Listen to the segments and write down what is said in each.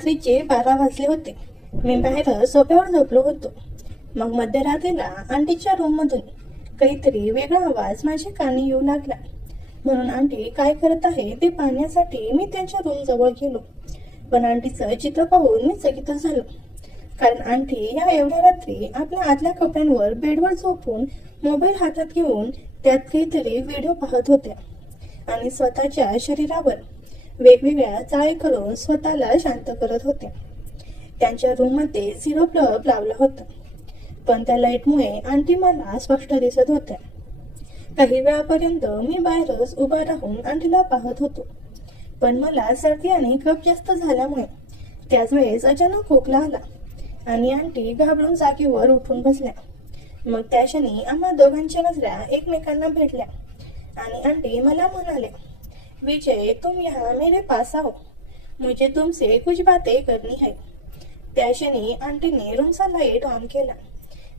रात्रीचे 12 वाजले होते. मी बाहेर सोफ्यावर झोपलो होतो. मग मध्यरात्रीला आंटीच्या रूममधून काहीतरी वेगळा आवाज माझ्या कानी येऊ लागला. म्हणून आंटी काय करत आहे ते पाहण्यासाठी मी त्यांच्या रूम जवळ गेलो. पण आंटीचं चित्र पाहून मी चकित झालो. कारण आंटी या एवढ्या रात्री आपल्या आतल्या कपड्यांवर बेडवर झोपून मोबाईल हातात घेऊन त्यात काहीतरी व्हिडिओ पाहत होत्या आणि स्वतःच्या शरीरावर वेगवेगळ्या चाळे करून स्वतःला शांत करत होत्या. त्यांच्या रूममध्ये 0 बल्ब लावला होता, पण त्या लाईटमुळे आंटी मला स्पष्ट दिसत होत्या. काही वेळापर्यंत मी बाहेरच उभा राहून आंटीला पाहत होतो. पण मला सर्दी आणि कफ जास्त झाल्यामुळे त्याच वेळेस अचानक खोकला आला आणि आंटी घाबरून जागेवर उठून बसल्या. मग त्या क्षणी आम्हा दोघांच्या नजरा एकमेकांना भेटल्या आणि आंटी मला म्हणाल्या, विजय, तुम यहाँ मेरे पास आओ, मुझे तुमसे कुछ बातें करनी है. त्या क्षणी आंटीने रूमचा लाईट ऑन केला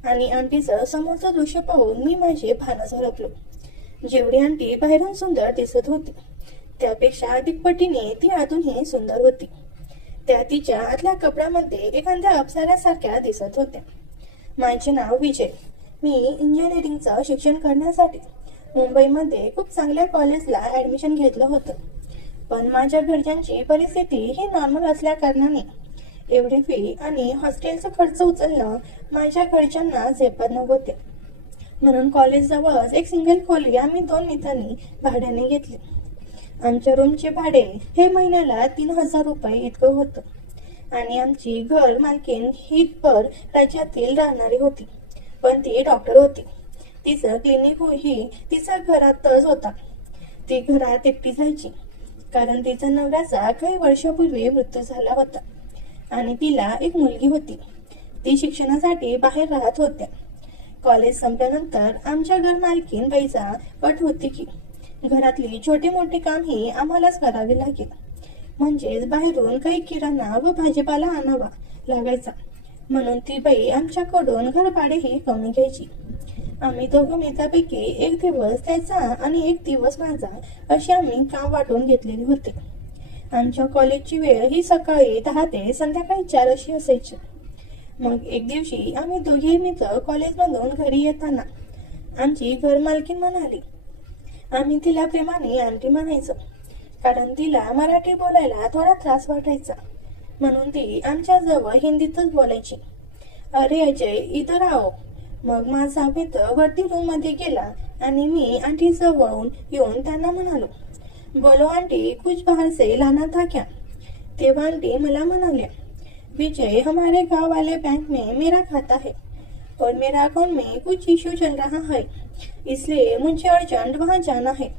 आणि आंटीचं समोरचं दृश्य पाहून मी माझे भानच हरपलो. जेवढी आंटी बाहेरून सुंदर दिसत होती त्यापेक्षा अधिक पटीने ती आतूनही सुंदर होती. त्या तिच्या आतल्या कपड्यामध्ये एखाद्या अप्सऱ्यासारख्या दिसत होत्या. माझे नाव विजय. मी इंजिनिअरिंगचं शिक्षण करण्यासाठी मुंबईमध्ये खूप चांगल्या कॉलेजला ऍडमिशन घेतलं होतं. पण माझ्या घरच्यांची परिस्थिती ही नॉर्मल असल्या कारणाने एवढी फी आणि हॉस्टेलचा खर्च उचलणं माझ्या घरच्यांना झेपत नव्हते. म्हणून कॉलेजजवळच एक सिंगल खोली आम्ही 2 मित्रांनी भाड्याने घेतली. आमच्या रूमचे भाडे हे महिन्याला 3000 रुपये इतकं होतं आणि आमची घर मालकीण ही पर राज्यातील राहणारी होती, पण ती डॉक्टर होती. तिचं क्लिनिक ही तिच्या घरातच होता. ती घरात एकटी जायची कारण तिचा नवऱ्याचा काही वर्षापूर्वी मृत्यू झाला होता आणि तिला एक मुलगी होती. ती शिक्षणासाठी बाहेर राहत होत्या. कॉलेज संपल्यानंतर आमच्या घर मालकीण बाईचा पट होती की घरातली छोटी मोठी काम ही आम्हालाच करावी लागेल. म्हणजेच बाहेरून काही किराणा व भाजीपाला आणावा लागायचा. म्हणून ती बाई आमच्याकडून घरभाडेही कमी घ्यायची. आम्ही दोघं मित्रापैकी एक दिवस त्याचा आणि एक दिवस माझा अशी आम्ही काम वाटून घेतलेले होते. आमच्या कॉलेजची वेळ ही सकाळी 10 ते संध्याकाळी 4 अशी असायची. मग एक दिवशी आम्ही दोघे मित्र कॉलेजमधून घरी येताना आमची घर मालकीण म्हणाली. आम्ही तिला प्रेमाने आंटी म्हणायचो कारण तिला मराठी बोलायला थोडा त्रास वाटायचा. म्हणून ती आमच्या जवळ हिंदीतच बोलायची. अरे अजय, इधर आओ. मग माझा मित्र वरती रूम मध्ये गेला आणि मी आंटी जवळून येऊन त्यांना म्हणालो, बोलो आंटी, कुछ बाहर से लाना था क्या? तेव्हा आंटी मला म्हणाल्या, विजय, हमारे गांव वाले बैंक में मेरा खाता है और मेरा अकाउंट में कुछ इश्यू चल रहा है, इसलिए मुझे अर्जेंट वहाँ जाना है.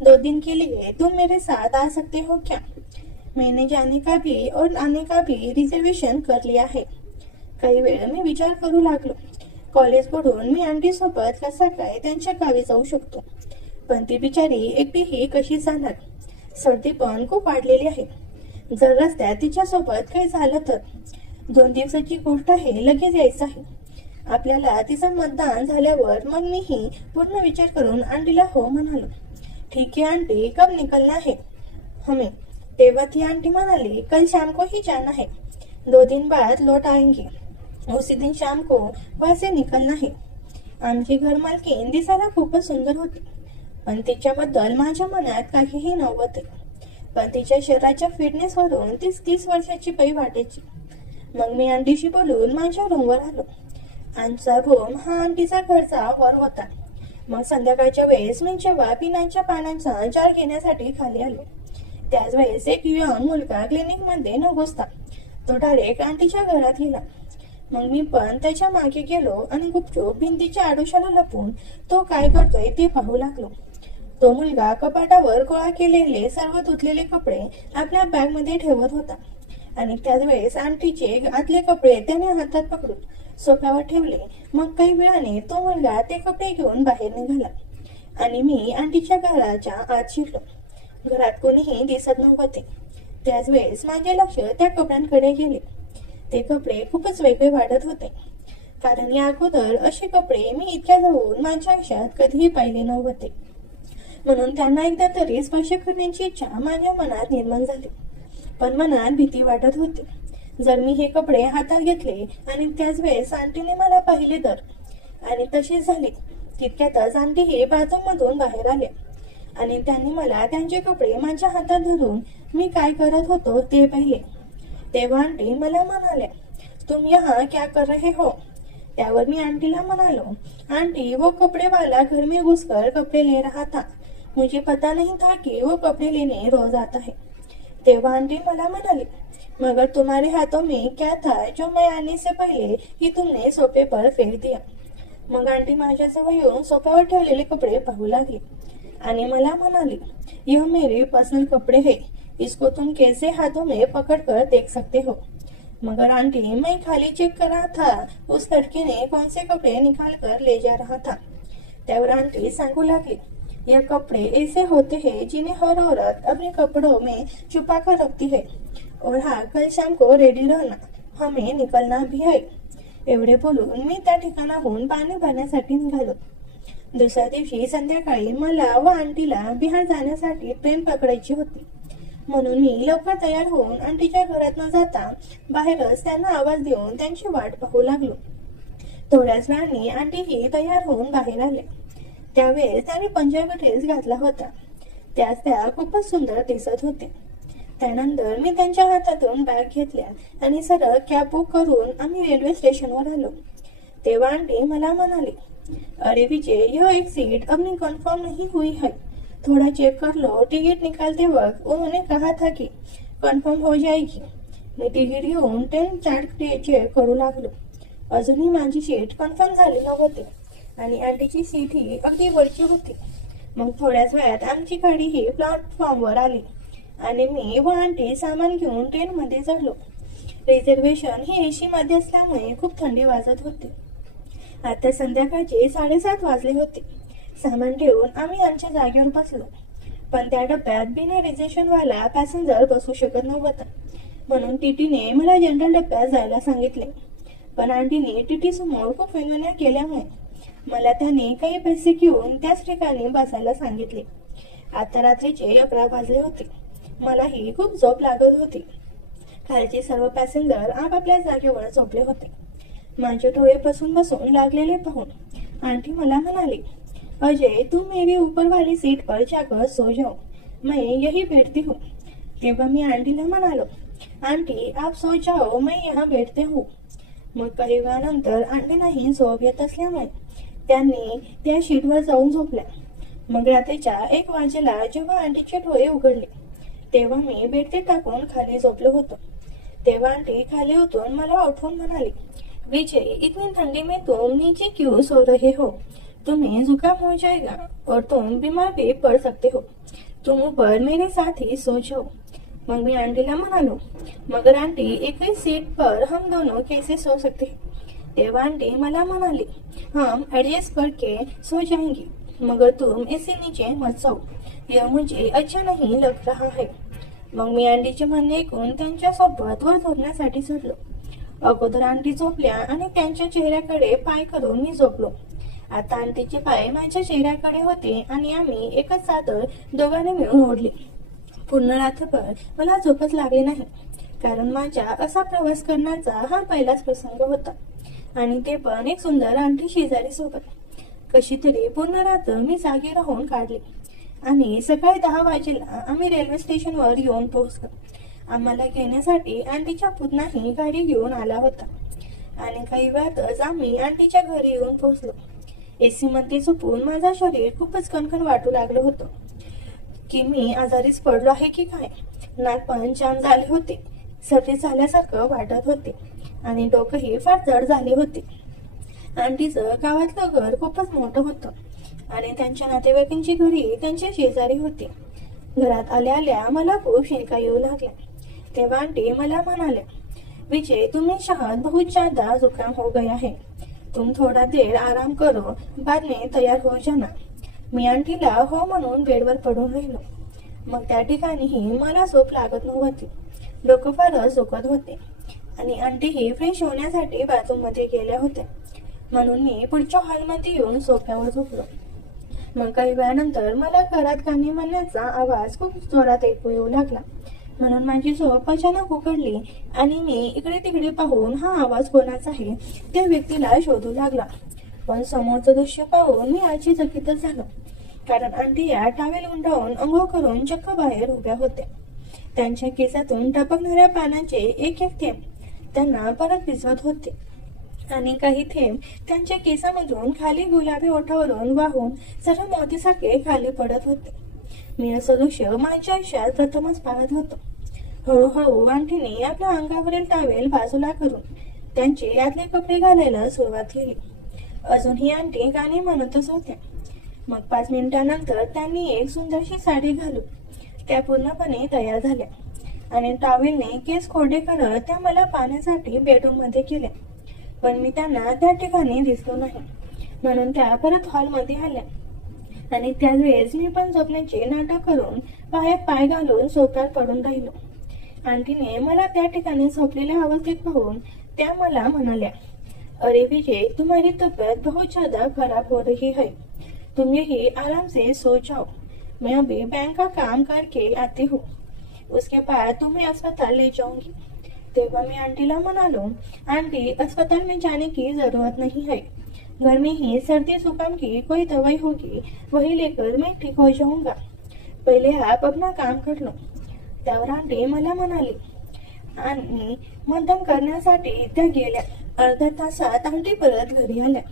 2 दिन के लिए तुम मेरे साथ आ सकते हो क्या? मैंने जाने का भी और आने का भी रिजर्वेशन कर लिया है. काही वेळ मी विचार करू लागलो. कॉलेज पढून मी आंटी सोबत कसा काय त्यांच्या गावी जाऊ शकतो. पण ती बिचारी एकटीही कशी जाणार? सर्दी पण खूप वाढलेली आहे. जर रस्त्यात तिच्यासोबत काही झालं तर 2 दिवसाची गोष्ट आहे, लगेच यायचं आहे. आपल्याला तिचं मतदान झाल्यावर मग मीही पूर्ण विचार करून आंटीला हो म्हणालो. ठीक है आंटी, कब निकलना है हमें? तेव्हा ती आंटी म्हणाली, कल शाम को ही जाना है, 2 दिन बाद लौट आएंगे, उसी दिन शाम को वहां से निकलना है. आमची घर मालकीण दिसायला खूपच सुंदर होती, पण तिच्याबद्दल माझ्या मनात काहीही नव्हते. पण तिच्या शरीराच्या फिटनेसवरून 30 वर्षाची बाई वाटायची. मग मी आंटीशी बोलून माझ्या रूमवर आलो. आमचा रूम हा आंटीचा घरचा हॉल होता. मग संध्याकाळच्या वेळेस मी जेव्हा पिण्याच्या पाण्याचा जार घेण्यासाठी खाली आलो त्याच वेळेस एक यंग मुलगा क्लिनिक मध्ये न घुसता तो डायरेक्ट आंटीच्या घरात गेला. मग मी पण त्याच्या मागे गेलो आणि गुपचूप भिंतीच्या आडोशाला लपून तो काय करतोय ते पाहू लागलो. तो मुलगा कपाटावर गोळा केलेले सर्व धुतलेले कपडे आपल्या बॅग मध्ये ठेवत होता आणि त्याच वेळेस आंटीचे आतले कपडे त्याने हातात पकडून सोफ्यावर ठेवले. मग काही वेळाने तो मुलगा ते कपडे घेऊन बाहेर निघाला आणि मी आंटीच्या घराच्या आत शिरलो. घरात कोणीही दिसत नव्हते. त्याच वेळेस माझे लक्ष त्या कपड्यांकडे गेले. ते कपडे खूपच वेगळे वाटत होते कारण या अगोदर असे कपडे मी इतक्या जवळून माझ्या आयुष्यात कधीही पाहिले नव्हते. म्हणून त्यांना एकदा तरी स्पर्श करण्याची इच्छा माझ्या मनात निर्माण झाली. पण मनात भीती वाटत होती. जर मी हे कपडे हातात घेतले आणि त्याच वेळेस आंटीने मला पाहिले तर. आणि तशीच झाली. तितक्यातच आंटी हे बाथरूममधून बाहेर आल्या आणि त्यांनी मला त्यांचे कपडे माझ्या हातात धरून मी काय करत होतो ते पाहिले. तेव्हा आंटी मला म्हणाल्या, तुम यहाँ क्या कर रहे हो? त्यावर मी आंटीला म्हणालो, आंटी वो कपड़े वाला घर में घुसकर कपड़े ले रहा था, मुझे पता नहीं था कि वो कपड़े लेने रोज आता है. तेव्हा आंटी मला म्हणाली, मगर तुम्हारे हाथों में क्या था जो मैं आने से पहले ही तुमने सोफे पर फेक दिया. मग आंटी माझ्याजवळ येऊन सोफ्यावर ठेवलेले कपडे पाहू लागली आणि मला म्हणाली, यह मेरे पर्सनल कपड़े है, इसको तुम कैसे हाथों में पकड़ कर देख सकते हो. मगर आंटी, मैं खाली चेक कर रहा था उस लड़की ने कौन से कपड़े निकाल कर ले जा रहा था. त्यावर आंटी सांगू लागली, यह कपड़े ऐसे होते हैं जिन्हें हर औरत अपने कपड़ों में छुपा कर रखती है, और हाँ, कल शाम को रेडी रहना, हमें निकलना भी है. एवढे बोलून मी त्या ठिकाणाहून पाणी भरण्यासाठी निघालो. दुसऱ्या दिवशी संध्याकाळी मला व आंटीला बिहार जाण्यासाठी ट्रेन पकडायची होती. म्हणून मी लवकर तयार होऊन आंटीच्या घरात न जाता बाहेरच त्यांना आवाज देऊन त्यांची वाट पाहू लागलो. थोड्याच वेळाने आंटीही तयार होऊन बाहेर आल्या. त्यावेळेस त्याने पंजाबी ड्रेस घातला होता. त्या खूपच सुंदर दिसत होते. त्यानंतर मी त्यांच्या हातातून बॅग घेतल्या आणि सरळ कॅब बुक करून आम्ही रेल्वे स्टेशनवर आलो. तेव्हा आंटी मला म्हणाली, अरे विजय, यह एक सीट अपनी कन्फर्म नहीं हुई है, थोड़ा चेक कर लो. टिकट निकालते वक्त उन्होंने कहा था कि कन्फर्म हो जाएगी. मी तिकीट घेऊन ट्रेन चार्ट चेक करू लागलो. अजूनही माझी सीट कन्फर्म झाली नव्हती आणि आंटीची सीट ही अगदी वरची होती. मग थोड्याच वेळात आमची गाडी ही प्लॅटफॉर्मवर आली आणि मी व आंटी सामान घेऊन ट्रेनमध्ये चढलो. रिझर्वेशन ही AC मध्ये असल्यामुळे खूप थंडी वाजत होती. आता संध्याकाळचे 7:30 वाजले होते. सामान ठेवून आम्ही आमच्या जागेवर बसलो. पण त्या डब्यात बिना रिझर्वेशनवाला पॅसेंजर बसू शकत नव्हता. म्हणून टीटीने मला जनरल डब्यात जायला सांगितले. पण आंटीने टीटी समोर खूप विनवण्या केल्यामुळे मला त्याने काही पैसे घेऊन त्याच ठिकाणी बसायला सांगितले. आता रात्रीचे 11 वाजले होते. मलाही खूप झोप लागत होती. खालचे सर्व पॅसेंजर आपापल्या जागेवर झोपले होते. माझे डोळे बसून लागलेले पाहून आंटी मला म्हणाली, अजय, तुम मेरी ऊपर वाली सीट पर जाकर सो जाओ, मैं यही बैठती हूँ. तेव्हा मी आंटीला म्हणालो, आंटी आप सो जाओ, मैं यहाँ बैठते हूँ. मग काही वेळानंतर आंटीलाही झोप येत असल्यामुळे त्यांनी त्या शीटवर जाऊन झोपल्या. मग रात्रीच्या 1 वाजेला जेव्हा आंटीचे डोळे उघडले तेव्हा मी बेडते टाकून खाली झोपलो होतो. तेव्हा आंटी खाली उतरून मला उठवून म्हणाली, विजय, इतनी ठंडी में तुम नीचे क्यों सो रहे हो? तुम्हें जुकाम हो जाएगा और तुम बीमार भी पड़ सकते हो. तुम ऊपर मेरे साथ ही सो जाओ. मग मी आंटीला म्हणालो, मगर आंटी, एक ही सीट पर हम दोनों कैसे सो सकते? तेव्हा आंटी मला म्हणाली, हम एडजस्ट करके सो जाएंगे, मगर तुम ऐसे नीचे मत जाओ, यह मुझे अच्छा नहीं लग रहा है. मग मी आंटीचे म्हणणे ऐकून त्यांच्यासोबत वर झोपण्यासाठी चढलो. अगोदर आंटी झोपल्या आणि त्यांच्या चेहऱ्याकडे पाय करून मी झोपलो. आता आंटीचे पाय माझ्या चेहऱ्याकडे होते आणि आम्ही एकच चादर दोघांनी मिळून ओढली. पूर्ण रात्रभर मला झोपच लागली नाही, कारण माझ्या असा प्रवास करण्याचा हा पहिलाच प्रसंग होता आणि ते पण एक सुंदर आंटी शेजारी सोबत. कशी तरी पूर्ण रात्र मी जागी राहून काढली आणि सकाळी 10 वाजेला आम्ही रेल्वे स्टेशनवर येऊन पोहोचलो. आम्हाला घेण्यासाठी आंटीच्या पुतणाही गाडी घेऊन आला होता आणि काही वेळातच आम्ही आंटीच्या घरी येऊन पोहोचलो. AC मध्ये झोपून माझं शरीर खूपच कणकण वाटू लागलं होतं की मी आजारीच पडलो आहे की काय. नाक पण जाम झाले होते, सर्दी झाल्यासारखं वाटत होते आणि डोकंही फार जड झाले होते. आंटीचं गावातलं घर खूपच मोठं होतं आणि त्यांच्या नातेवाईकांची घरी त्यांच्या शेजारी होती. घरात आल्या आल्या मला खूप शिंका येऊ लागल्या. तेव्हा आंटी मला म्हणाल्या, विजय, तुम्हें शायद बहुत ज्यादा जुकाम हो गया है, तुम थोड़ा देर आराम करो, बाद में तयार हो जाना. मी आंटीला हो म्हणून बेडवर पडून राहिलो. मग त्या ठिकाणीही मला झोप लागत नव्हती. डोकं फारच दुखत होते आणि आंटीही फ्रेश होण्यासाठी बाथरूममध्ये गेल्या होत्या. म्हणून मी पुढच्या हॉलमध्ये येऊन सोफ्यावर झोपलो. मग काही वेळानंतर मला घरात गाणी म्हणण्याचा आवाज खूप जोरात ऐकू येऊ लागला. म्हणून माझी झोप अचानक उघडली आणि मी इकडे तिकडे पाहून हा आवाज कोणाचा आहे त्या व्यक्तीला शोधू लागला. पण समोरचं दृश्य पाहून मी आश्चर्यचकितच झालो, कारण आंटी या टावेल गुंडाळून अंघोळ करून चक्क बाहेर उभ्या होत्या. त्यांच्या केसातून टपकणाऱ्या पाण्याचे एक एक थेंब त्यांना परत भिजवत होते आणि काही थेंब त्यांच्या केसामधून खाली गुलाबी ओठावरून वाहून सर्व मोतीसारखे खाली पडत होते. मी असं दृश्य माझ्या आयुष्यात प्रथमच पाहत होतो. हळूहळू आंटीने आपल्या अंगावरील टावेल बाजूला करून त्यांचे आतले कपडे घालायला सुरुवात केली. अजूनही आंटी गाणी म्हणतच होत्या. मग 5 मिनिटांनंतर त्यांनी एक सुंदरशी साडी घालून त्या पूर्णपणे तयार झाल्या आणि टॉवेलने केस कोरडे करत त्या मला पाहण्यासाठी बेडरूम मध्ये गेल्या. पण मी त्यांना त्या ठिकाणी दिसलो नाही, म्हणून त्या परत हॉलमध्ये आल्या आणि त्याच वेळेस मी पण झोपण्याचे नाटक करून पायात पाय घालून सोफ्यावर पडून राहिलो. आंटीने मला त्या ठिकाणी झोपलेल्या अवस्थेत पाहून त्या मला म्हणाल्या, अरे विजय, तुम्हारी तबीयत बहुत ज्यादा खराब हो रही है, तुम यही आराम से सो जाओ, मैं अभी बैंक का काम करके आती हूँ, उसके बाद तुम्हें अस्पताल ले जाऊंगी. तेव्हा मी आंटीला म्हणालो, आंटी, अस्पताल में जाने की जरूरत नहीं है, घर में ही सर्दी जुकाम की कोई दवाई होगी, वही लेकर मैं ठीक हो जाऊंगा, पहिले आप अपना काम कर लो. त्यावर आंटी मला म्हणाली आणि मतदान करण्यासाठी त्या गेल्या. अर्ध्या तासात आंटी परत घरी आल्या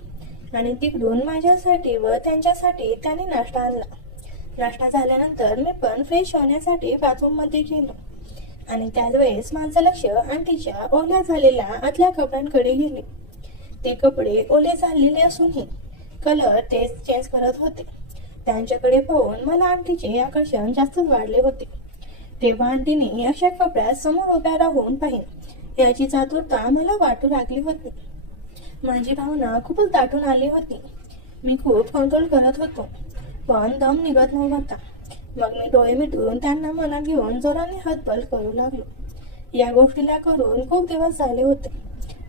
आणि तिकडून माझ्यासाठी व त्यांच्यासाठी त्याने नाश्ता आणला. नाश्ता झाल्यानंतर मी पण फ्रेश होण्यासाठी बाथरूम मध्ये गेलो आणि त्याच वेळेस माझं लक्ष आंटीच्या ओल्या झालेल्या आतल्या कपड्यांकडे गेले. ते कपडे ओले झालेले असूनही कलर ते चेंज करत होते. त्यांच्याकडे पाहून मला आंटीचे आकर्षण जास्तच वाढले होते. तेव्हा आंटीने अशा कपड्यात समोर उभ्या राहून पाहिन याची चातुरता मला वाटू लागली होती. माझी भावना खूपच दाटून आली होती. मी खूप कंट्रोल करत होतो, पण दम निघत नव्हता. मग मी डोळे मिटून त्यांना मनात घेऊन जोराने हातबल करू लागलो. या गोष्टीला करून खूप दिवस झाले होते,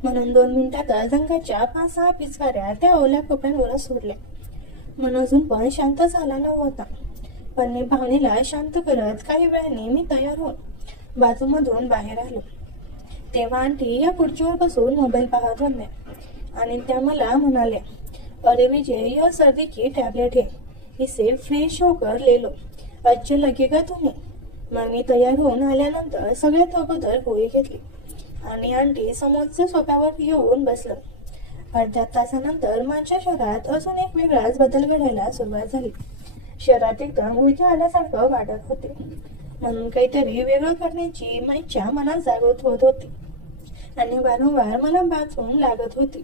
म्हणून 2 मिनिटात रंगाच्या 5-6 पिचकाऱ्या त्या ओल्या कपड्यांवर सोडल्या. मन अजून पण शांत झाला नव्हता, पण मी भावनेला शांत करत काही वेळाने मी तयार होऊन बाजूमधून बाहेर आलो. तेव्हा आंटी या खुर्चीवर बसून मोबाईल पाहत होत्या आणि त्या मला म्हणाल्या, अरे विजय, यह सर्दी की टैबलेट है, इसे फ्रेश होकर ले लो, अच्छे लगेगा तुम्हें. मग मी तयार होऊन आल्यानंतर सगळ्यात अगोदर गोळी घेतली आणि आंटी समोरच्या सोफ्यावर येऊन बसलं. अर्ध्या तासानंतर माझ्या शरीरात अजून एक वेगळाच बदल घडायला सुरुवात झाली. शरीरात एकदम ऊर्जा आल्यासारखं वाटत होते, म्हणून काहीतरी वेगळं करण्याची इच्छा मनात जागृत होत होती आणि वारंवार मला बाथरूम लागत होती.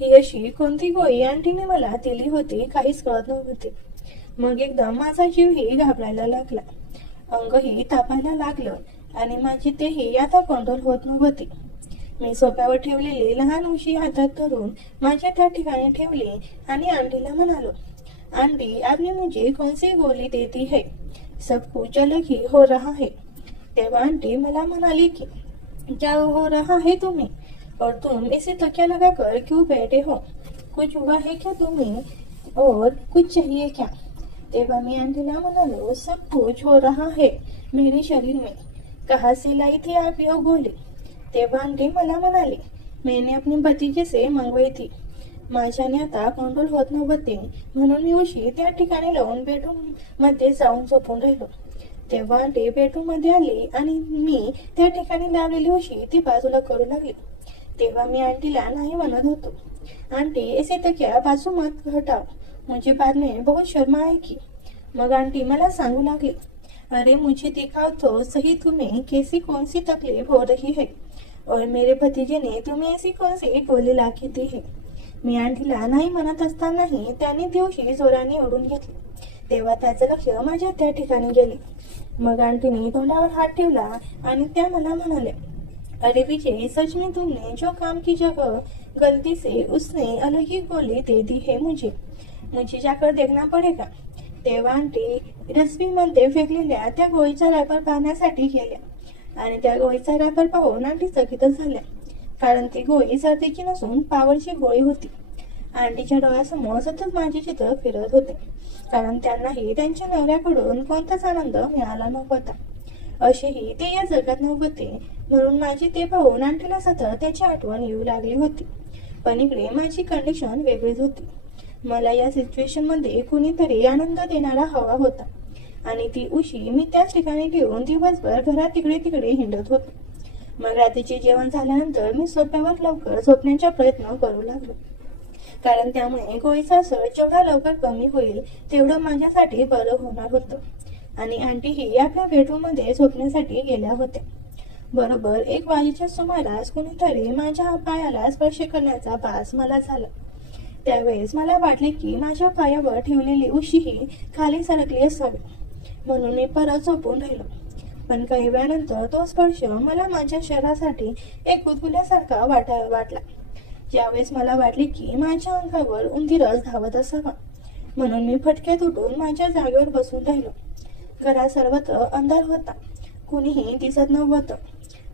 ही अशी कोणती गोळी आंटीने मला दिली होती काहीच कळत नव्हते. मग एकदम माझा जीवही घाबरायला लागला, अंगही तापायला लागलं आणि माझी तेही आता कंट्रोल होत नव्हती. मी सोफ्यावर ठेवलेली लहान उशी हातात धरून माझ्या त्या ठिकाणी ठेवली आणि आंटीला म्हणालो, आंटी, आपने मुझे कौन सी गोली देती है, सब कुछ अलग ही हो रहा है. तेव्हा आंटी मला म्हणाली की, क्या हो रहा है तुम्हें, और तुम इसे तकिया लगा कर क्यों बैठे हो, कुछ हुआ है क्या तुम्हें, और कुछ चाहिए क्या. तेव्हा मी आंटीला म्हणालो, सब कुछ हो रहा है मेरे शरीर में, कहाँ से लाई थी आप यह गोली. तेव्हा आंटी मला म्हणाली, मैंने अपने भतीजे से मंगवाई थी. माझ्याने आता कंट्रोल होत नव्हते, म्हणून मी उशी त्या ठिकाणी लावून बेडरूम मध्ये जाऊन झोपून राहिलो. तेव्हा आंटी बेडरूम मध्ये आली आणि मी त्या ठिकाणी लावलेली उशी ती बाजूला करू लागली. तेव्हा मी आंटीला नाही म्हणत होतो, आंटी, ऐसे तकिया बाजू मत हटाओ, मुझे बाद में बहुत शर्म आएगी. मग आंटी मला सांगू लागली, अरे मुझे दिखाओ तो सही तुम्हें कैसी कौन सी तकलीफ हो रही है, और मेरे भतीजे ने तुम्हें ऐसी कौन सी गोली ला के दी है. मी आंटीला नाही म्हणत असतानाही त्याने ती उशी जोराने ओढून घेतली. तेव्हा त्याचं लक्ष माझ्या त्या ठिकाणी गेले. मग आंटीने तोंडावर हात ठेवला आणि त्या मला म्हणाल्या, अरे विजय, सच में तुमने जो काम की जगह गलती से उसने अलग ही गोली दे दी है, मुझे जाकर देखना पडेगा. तेव्हा आंटी डस्टबिनमध्ये फेकलेल्या त्या गोळीचा रॅपर पाहण्यासाठी गेल्या आणि त्या गोळीचा रॅपर पाहून आंटी चकितच झाल्या, कारण ती गोळी सर्दीची नसून पावरची गोळी होती. आंटीच्या डोळ्यासमोर सतत माझे चित्र फिरत होते, कारण त्यांनाही त्यांच्या नवऱ्याकडून कोणताच आनंद मिळाला नव्हता. असेही ते या जगात नव्हते, म्हणून माझी ते पाहून आंटीला सतत त्याची आठवण येऊ लागली होती. पण इकडे माझी कंडिशन वेगळीच होती. मला या सिच्युएशन मध्ये कुणीतरी आनंद देणारा हवा होता आणि ती उशी मी त्याच ठिकाणी ठेवून दिवसभर घरात तिकडे तिकडे हिंडत होतो. मग रात्रीचे जेवण झाल्यानंतर मी सोप्यावर लवकर झोपण्याचा प्रयत्न करू लागलो, कारण त्यामुळे गोळीचा असर जेवढा लवकर कमी होईल तेवढं माझ्यासाठी बरं होणार होतं. आणि आंटीही आपल्या बेडरूम मध्ये झोपण्यासाठी गेल्या होत्या. बरोबर 1 वाजेच्या सुमारास कुणीतरी माझ्या पायाला स्पर्श करण्याचा भास मला झाला. त्यावेळेस मला वाटले की माझ्या पायावर ठेवलेली उशीही खाली सरकली असावी, म्हणून मी परत झोपून राहिलो. पण काही वेळानंतर तो स्पर्श मला माझ्या शरीरासाठी एक गुदगुल्यासारखा वाटला. ज्यावेळेस मला वाटले की माझ्या अंगावर उंदीरच धावत असावा, म्हणून मी फटक्यात उठून माझ्या जागेवर बसून राहिलो. घरात सर्वत्र अंधार होता, कुणीही दिसत नव्हतं.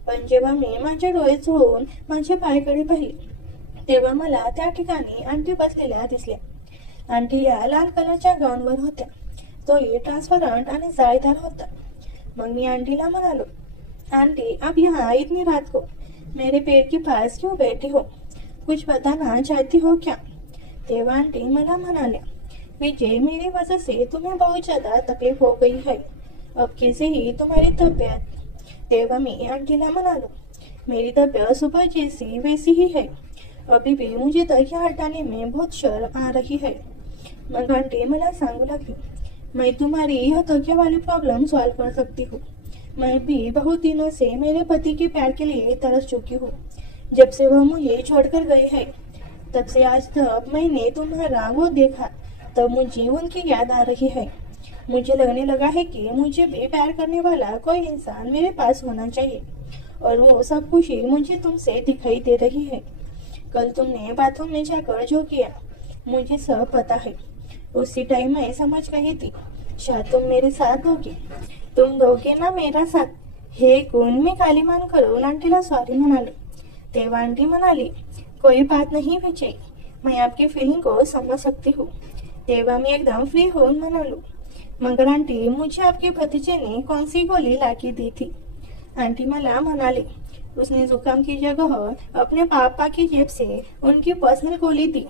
पण जेव्हा मी माझे डोळे चोळून माझ्या पायाकडे पाहिले तेव्हा मला त्या ठिकाणी आंटी बसलेल्या दिसल्या. आंटी या लाल कलरच्या गाऊनवर होत्या, तोही ट्रान्सपरंट आणि जाळीदार होता. मग मी आंटीला म्हणालो, आंटी आप यहाँ इतनी रात को मेरे पेट के पास क्यों बैठी हो, कुछ बताना चाहती हो क्या? तेव्हा आंटी मला म्हणाल्या, विजय मेरी वजह से तुम्हें बहुत ज्यादा तकलीफ हो गई है, अब कैसे ही तुम्हारी तबीयत? तेव्हा मी आंटीला म्हणालो, मेरी तबीयत सुबह जैसी वैसी ही है, अभी भी मुझे तकिया हटाने में बहुत शर्म आ रही है. मग आंटी मला सांगू लागली, मैं तुम्हारी यह तकिया वाली प्रॉब्लम सॉल्व कर सकती हूँ. मैं भी बहुत दिनों से मेरे पति के प्यार के लिए तरस चुकी हूँ. जब से वह मुझे छोड़कर गए हैं, तब से आज तक मैंने तुम्हारा वो देखा, तब मुझे उनकी याद आ रही है. मुझे लगने लगा है कि मुझे भी प्यार करने वाला कोई इंसान मेरे पास होना चाहिए, और वो सब खुशी मुझे तुमसे दिखाई दे रही है. कल तुमने बाथरूम में जाकर जो किया मुझे सब पता है. उसी टाइम मैं समझ गई थी, शायद तुम मेरे साथ दोगे, तुम दोगे ना मेरा साथ. हे गुण मी खाली मान करून आंटीला सॉरी म्हणाले. तेव्हा आंटी म्हणाली, कोई बात नहीं विजय, मैं आपकी फीलिंग को समझ सकती हूँ. तेव्हा मी एकदम फ्री होऊन म्हणालो, मगर आंटी मुझे आपके भतीजे ने कौन सी गोली लाके दी थी? आंटी मला म्हणाले, उसने जुकाम की जगह अपने पापा की जेब से उनकी पर्सनल गोली दी.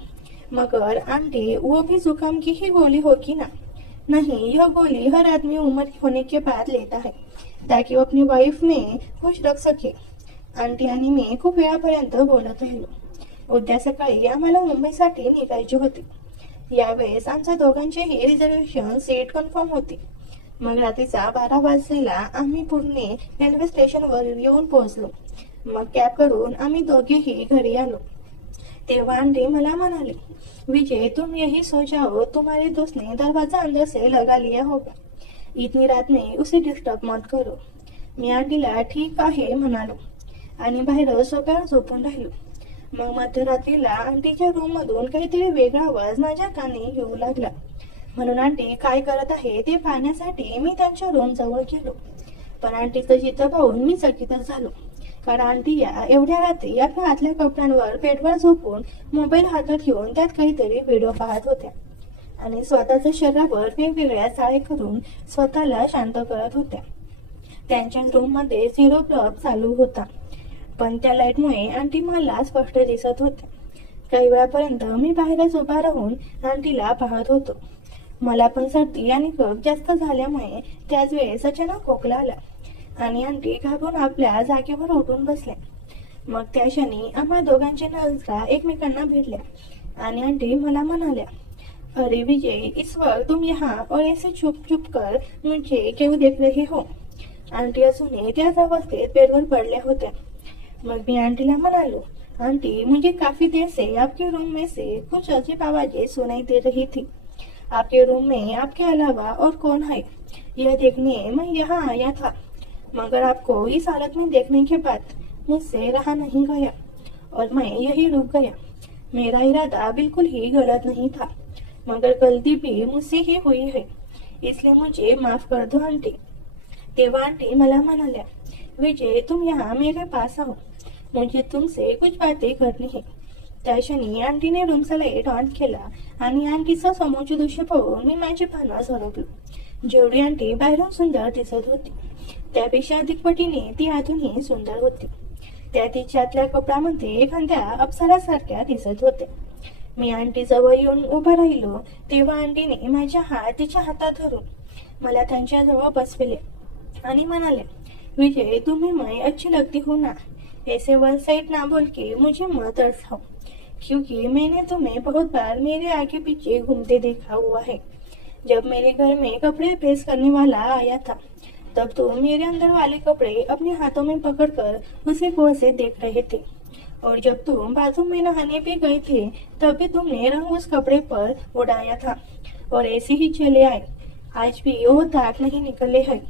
मगर आंटी वो भी जुकाम की ही गोली होगी ना? नहीं, यह गोली हर आदमी उम्र होने के बाद लेता है, ताकि वो अपनी वाइफ में खुश रख सके. आंटी आणि मी खूप वेळापर्यंत बोलत राहिलो. उद्या सकाळी आम्हाला मुंबईसाठी निघायचे होते. यावेळेस आमच्या दोघांचेही रिझर्वेशन सीट कन्फर्म होती. मग रात्रीचा 12 वाजलेला आम्ही पुणे रेल्वे स्टेशनवर येऊन पोहोचलो. मग कॅब करून आम्ही दोघेही घरी आलो. तेव्हा आंटी मला म्हणाले, विजय तुम यही सो जाओ, तुम्हारे दोस्त ने दरवाजा अंदर से लगा लिया होगा, इतनी रात में उसे डिस्टर्ब मत करो. मी आंटीला ठीक आहे म्हणालो आणि बाहेर सोप्यावर झोपून राहिलो. मग मध्यरात्रीला आंटीच्या रूम मधून काहीतरी वेगळा आवाज माझ्या कानी येऊ लागला, म्हणून आंटी काय करत आहे ते पाहण्यासाठी मी त्यांच्या रूम जवळ गेलो. पण आंटीचं चित्र पाहून मी चकितच झालो, कारण आंटी या एवढ्या रात्री आपल्या आतल्या कपड्यांवर बेडवर झोपून मोबाईल हातात घेऊन त्यात काहीतरी व्हिडिओ पाहत होत्या आणि स्वतःच्या शरीरावर वेगवेगळ्या चाळे करून स्वतःला शांत करत होत्या. त्यांच्या रूम मध्ये 0 बल्ब चालू होता, पण त्या लाईटमुळे आंटी मला स्पष्ट दिसत होत्या. काही वेळापर्यंत मी बाहेरच उभा राहून आंटीला पाहत होतो. मला पण सर्दी आणि कफ जास्त झाल्यामुळे त्याच वेळेस अचानक खोकला आला आणि आंटी घाबरून आपल्या जागेवर उठून बसल्या. मग त्या क्षणी आम्हा दोघांच्या नजरा एकमेकांना भिडल्या आणि आंटी मला म्हणाल्या, अरे विजय, इस वक्त तुम यहाँ और ऐसे चुप चुप कर मुझे क्यों देख रहे हो? आंटी अजूनही त्याच अवस्थेत बेडवर पडल्या होत्या. मग मी आंटीला म्हणालो, आंटी मुझे काफी देर से आपके रूम में से कुछ अजीब आवाजें सुनाई दे रही थी. आपके रूम में आपके अलावा और कौन है, यह देखने मैं यहाँ आया था, मगर आपको इस हालत में देखने के बाद मुझसे रहा नहीं गया और मैं यही रुक गया. मेरा इरादा बिल्कुल ही गलत नहीं था, मगर गलती भी मुझसे ही हुई है, इसलिए मुझे माफ कर दो आंटी. तेव्हा आंटी मला म्हणाल्या, विजय तुम यहाँ मेरे पास आओ, मुझे तुमसे कुछ बातें करनी है. त्या क्षणी आंटीने रूमचा लाईट ऑन केला आणि आंटीचं समोरचे दृश्य पाहून मी माझी पानं झोडपलो. जेवढी आंटी बाहेरून सुंदर दिसत होती त्यापेक्षा अधिक पटीने ती अजूनही सुंदर होती. त्या तिच्यातल्या कपड्यामध्ये एखाद्या अप्सरासारख्या दिसत होत्या. मी आंटी जवळ येऊन उभा राहिलो तेव्हा आंटीने माझ्या तिच्या हातात धरून मला त्यांच्या जवळ बसविले आणि म्हणाले, विजय, तुम्हें मैं अच्छी लगती हूँ ना? ऐसे वन साइड ना बोल के मुझे मत तरसाओ, क्योंकि मैंने तुम्हें बहुत बार मेरे आगे पीछे घूमते देखा हुआ है. जब मेरे घर में कपड़े प्रेस करने वाला आया था तब तुम मेरे अंदर वाले कपड़े अपने हाथों में पकड़कर उसे गौर से देख रहे थे. और जब तुम बाथरूम में नहाने भी गए थे तब भी तुमने रंग उस कपड़े पर उड़ाया था और ऐसे ही चले आए. आज भी वो दाग नहीं निकले हैं.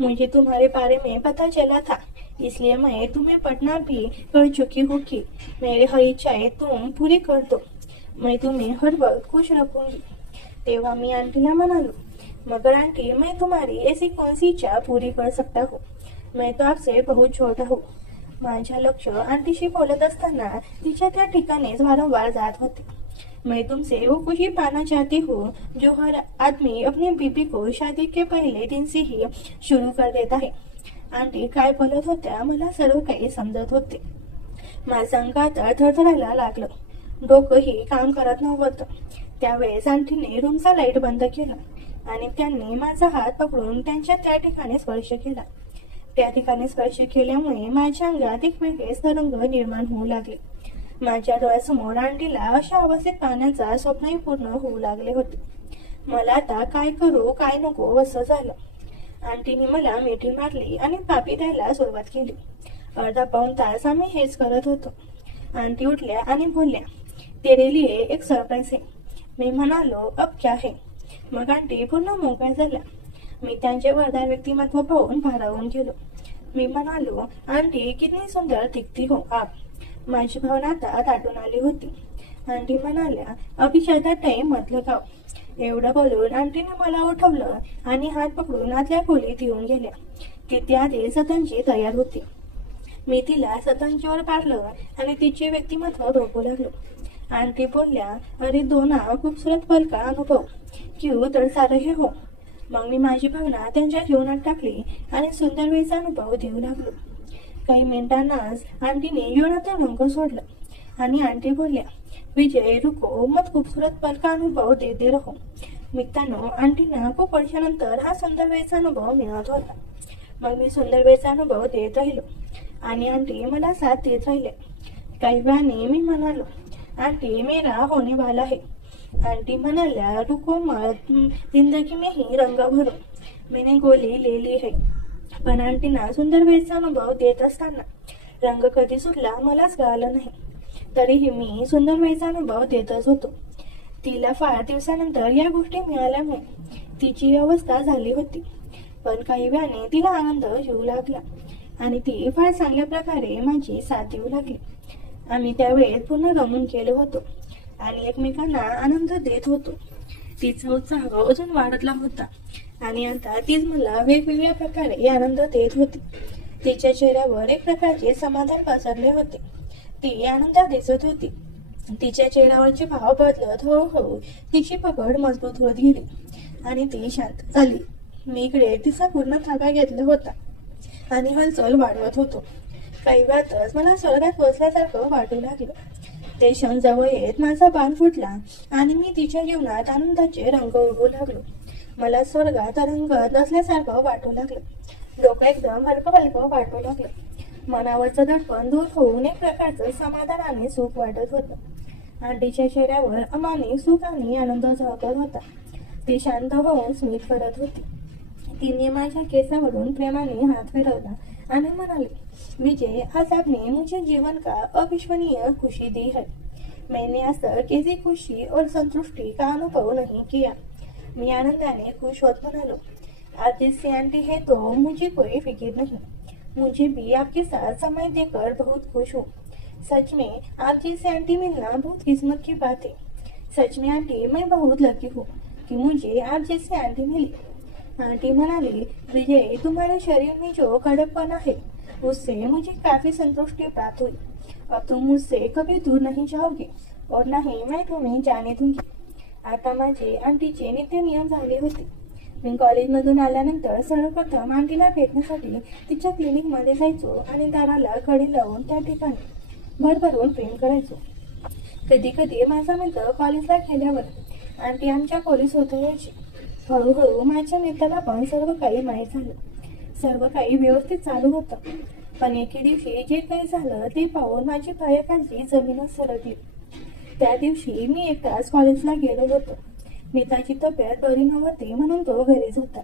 मुझे तुम्हारे बारे में पता चला था, इसलिए मैं तुम्हें पटना भी कर चुकी हूँ कि मेरे हर इच्छाएं तुम पूरी कर दो. मैं तुम्हें हर वक्त खुश रखूंगी. तेव्हा मी आंटीला म्हणालो, मगर आंटी, मैं तुम्हारी ऐसी कौन सी इच्छा पूरी कर सकता हूँ? मैं तो आपसे बहुत छोटा हूँ. माझ्या लक्ष आंटीशी बोलत असताना तिच्या त्या ठिकाणीच वारंवार जात होते. मैं तुमसे वो खुशी पाना चाहती हूँ जो हर आदमी अपनी बीबी को शादी के पहले दिन से ही शुरू कर देता है. आंटी काय बोलत होत्या मला सर्व काही समजत होते. माझं अंग आता थरथरायला लागलं. डोकंही काम करत नव्हतं. त्यावेळेस आंटीने रूमचा लाईट बंद केला आणि त्यांनी माझा हात पकडून त्यांच्या त्या ठिकाणी स्पर्श केला. त्या ठिकाणी स्पर्श केल्यामुळे माझ्या अंगात एक वेगळेच तरंग निर्माण होऊ लागले. माझ्या डोळ्यासमोर आंटीला अशा अवस्थेत पाहण्याचा स्वप्नही पूर्ण होऊ लागले होते. मला आता काय करू काय नको असं झालं. आंटीने मला मिठी मारली आणि पापी द्यायला सुरुवात केली. अर्धा पाऊण तास आम्ही हेच करत होतो. आंटी उठल्या आणि बोलल्या, तेरे लिए एक सरप्राईज है. मी म्हणालो, अब क्या है? मग आंटी पूर्ण मोकळ्या झाल्या. मी त्यांचे वरदार व्यक्तिमत्व पाहून भारावून गेलो. मी म्हणालो, आंटी, कितनी सुंदर दिखती हो आप. माझी भावना आता दाटून आली होती. आंटी म्हणाल्या, अभी ज्यादा टाइम मत लगाओ. एवढं बोलून आंटीने मला उठवलं आणि हात पकडून आतल्या खोलीत येऊन गेल्या. तिथे आधी सतनची तयार होती. मी तिला सतनजीवर पाडलं आणि तिचे व्यक्तिमत्व रोखू लागलो. आंटी बोलल्या, अरे दोना खूबसूरत पल का अनुभव, क्यों तरसा रहे हो. मग मी माझी भावना त्यांच्या जीवनात टाकली आणि सुंदर वेळचा अनुभव देऊ लागलो. काही मिनिटांनाच आंटीने जीवनाचा रंग सोडला आणि आंटी बोलल्या, विजय, रुको मत, खूबसूरत पल का अनुभव देते रहो. मित्रांनो, आंटींना खूप वर्षानंतर हा सुंदर वेळचा अनुभव मिळत होता. मग मी सुंदर वेळचा अनुभव देत राहिलो आणि आंटी मला साथ देत राहिले. काही वेळाने मी म्हणालो, आंटी, मेरा होने वाला है. आंटी म्हणाल्या, रुको मत, जिंदगी में ही रंग भरो. मैंने गोली ले ली है. पण आंटींना सुंदर वेळचा अनुभव देत असताना रंग कधी सुटला मलाच कळालं नाही. तरीही मी सुंदर वेळचा अनुभव देतच होतो. तिला फार दिवसानंतर या गोष्टी मिळाल्यामुळे तिची अवस्था झाली होती. पण काही वेळाने तिला आनंद येऊ लागला आणि ती फार चांगल्या प्रकारे माझी साथ देऊ लागली. आम्ही त्यावेळेत पूर्ण रमून केलो होतो आणि एकमेकांना आनंद देत होतो. तिचा उत्साह अजून वाढतला होता आणि आता तीच मला वेगवेगळ्या प्रकारे आनंद देत होती. तिच्या चेहऱ्यावर एक प्रकारचे समाधान पसरले होते. ती आनंदात दिसत होती. तिच्या चेहऱ्यावरचे भाव बदलत हळूहळू तिची पकड मजबूत होत गेली आणि ती शांत झाली. मी इकडे तिचा पूर्ण ताबा घेतला होता आणि हालचाल वाढवत होतो. काही वेळातच मला स्वर्गात बसल्यासारखं वाटू लागलं. ते क्षण जवळ येत माझा बाण फुटला आणि मी तिच्या जीवनात आनंदाचे रंग उडवू लागलो. मला स्वर्गात रंगत असल्यासारखं वाटू लागलं. डोकं एकदम हलकं हलकं वाटू लागलं. मनावरचं दडपण दूर होऊन एक प्रकारचं समाधान आणि सुख वाटत होतं. आंटीच्या चेहऱ्यावर अमानिक सुख आणि आनंद झळकत होता. ती शांत होऊन स्मित करत होती. तिने माझ्या केसावरून प्रेमाने हात फिरवला आणि म्हणाली, विजय, आज आपने मुझे जीवन का अविश्वनीय खुशी दी है. मैंने आज तक ऐसी खुशी और संतुष्टि का अनुभव नहीं किया. मी आनंदाने खुश होत म्हणालो, आप जिससे आंटी है तो मुझे कोई फिक्र नहीं. मुझे भी आपके साथ समय देकर बहुत खुश हूँ. सच में आप जैसे आंटी मिलना बहुत किस्मत की बात है. सच में आंटी, मैं बहुत लकी हूँ कि मुझे आप जैसे आंटी मिली. आंटी म्हणाली, विजय, तुम्हारे शरीर में जो कड़कपना है उससे मुझे काफी संतुष्टि प्राप्त हुई. अब तुम मुझसे कभी दूर नहीं जाओगे और ना ही मैं तुम्हें जाने दूंगी. आता माझे आंटीचे नित्य नियम झाले होते. मी कॉलेजमधून आल्यानंतर सर्वप्रथम आंटीला भेटण्यासाठी तिच्या क्लिनिकमध्ये जायचो आणि दाराला कडी लावून त्या ठिकाणी भरभरून प्रेम करायचो. कधी कधी माझा मित्र कॉलेजला गेल्यावर आंटी आमच्या खोलीत यायची. हळूहळू माझ्या मित्राला पण सर्व काही माहीत झालं. सर्व काही व्यवस्थित चालू होतं. पण एके दिवशी जे काही झालं ते पाहून माझी पायाखालची जमीनच सरकली. त्या दिवशी मी एकटाच कॉलेजला गेलो होतो. मित्राची तब्येत बरी नव्हती म्हणून तो घरीच होता.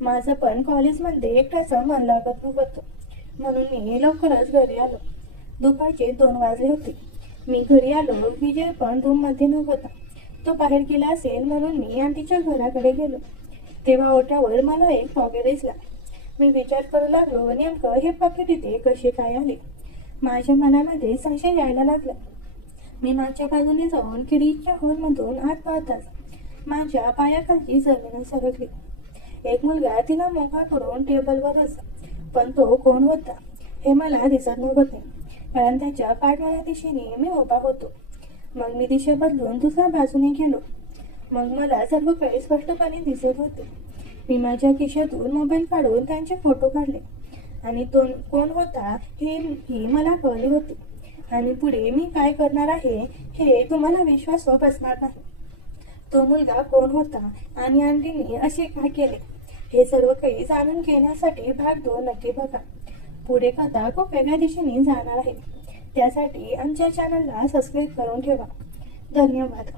माझं पण कॉलेजमध्ये एकट्याचं मन लागत नव्हतं म्हणून मी लवकरच घरी आलो. दुपारचे 2 वाजले होते. मी घरी आलो. विजय पण रूममध्ये नव्हता. तो बाहेर गेला असेल म्हणून मी आंटीच्या घराकडे गेलो. तेव्हा ओट्यावर मला एक पॉकेट दिसला. मी विचार करू लागलो, नेमकं हे पॉकेट इथे कसे काय आले. माझ्या मनामध्ये संशय यायला लागला. मी मागच्या बाजूने जाऊन खिडकीच्या हॉलमधून आत पाहताच माझ्या पायाखालची जमीन सरकली. एक मुलगा तिला मोठा करून टेबलवर असा, पण तो कोण होता हे मला दिसत नव्हते, कारण त्याच्या पाठवल्या दिशेने मी उभा होतो. मग मी दिशा बदलून दुसऱ्या बाजूने गेलो. मग मला सर्व काही स्पष्टपणे दिसत होते. मी माझ्या खिशातून मोबाईल काढून त्यांचे फोटो काढले आणि तो कोण होता हे मला कळले होते. आणि पुढे मी काय करणार आहे हे तुम्हाला विश्वास बसणार नाही. तो मुलगा कोण होता आणि आंटीने असे काय केले हे सर्व काही जाणून घेण्यासाठी भाग 2 नक्की बघा. पुढे कथा खूप वेगळ्या दिशेने जाणार आहे. त्यासाठी आमच्या चॅनलला सबस्क्राईब करून ठेवा. धन्यवाद.